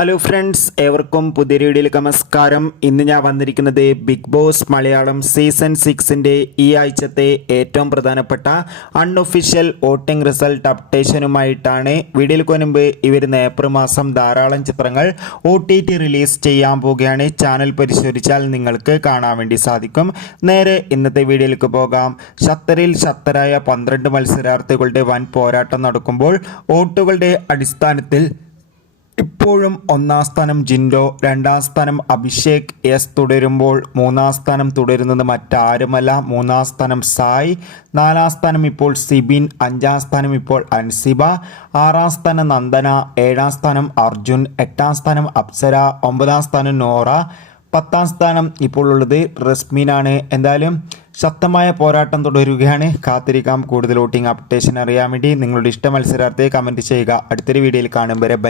Hello friends, ഏവർക്കും പുതിയ വീഡിയോയിലേക്ക് നമസ്കാരം. ഇന്ന് ഞാൻ വന്നിരിക്കുന്നത് ബിഗ് ബോസ് മലയാളം സീസൺ 6ൻ്റെ ഈ ആഴ്ചത്തെ ഏറ്റവും പ്രധാനപ്പെട്ട അൺഒഫീഷ്യൽ വോട്ടിംഗ് റിസൾട്ട് അപ്ഡേഷനുമായിട്ടാണ്. വീഡിയോയിലേക്ക് മുൻപ് ഇവരുന്ന ഏപ്രിൽ മാസം ധാരാളം ചിത്രങ്ങൾ OTT റിലീസ് ചെയ്യാൻ പോവുകയാണ്. ചാനൽ പരിശോധിച്ചാൽ നിങ്ങൾക്ക് കാണാൻ വേണ്ടി സാധിക്കും. നേരെ ഇന്നത്തെ വീഡിയോയിലേക്ക് പോകാം. ഷത്തറിൽ ശക്തരായ 12 മത്സരാർത്ഥികളുടെ വൻ പോരാട്ടം നടക്കുമ്പോൾ വോട്ടുകളുടെ അടിസ്ഥാനത്തിൽ ഇപ്പോഴും ഒന്നാം സ്ഥാനം ജിൻഡോ, രണ്ടാം സ്ഥാനം അഭിഷേക് എസ് തുടരുമ്പോൾ മൂന്നാം സ്ഥാനം തുടരുന്നത് മറ്റാരുമല്ല, മൂന്നാം സ്ഥാനം സായ്, നാലാം സ്ഥാനം ഇപ്പോൾ സിബിൻ, അഞ്ചാം സ്ഥാനം ഇപ്പോൾ അൻസിബ, ആറാം സ്ഥാനം നന്ദന, ഏഴാം സ്ഥാനം അർജുൻ, എട്ടാം സ്ഥാനം അപ്സര, ഒമ്പതാം സ്ഥാനം നോറ, പത്താം സ്ഥാനം ഇപ്പോൾ ഉള്ളത് റസ്മിനാണ്. എന്തായാലും ശക്തമായ പോരാട്ടം തുടരുകയാണ്. കാത്തിരിക്കാം കൂടുതൽ വോട്ടിംഗ് അപ്ഡേഷൻ അറിയാൻ വേണ്ടി. നിങ്ങളുടെ ഇഷ്ട മത്സരാർത്ഥിയെ കമൻറ്റ് ചെയ്യുക. അടുത്തൊരു വീഡിയോയിൽ കാണും വരെ ബൈ.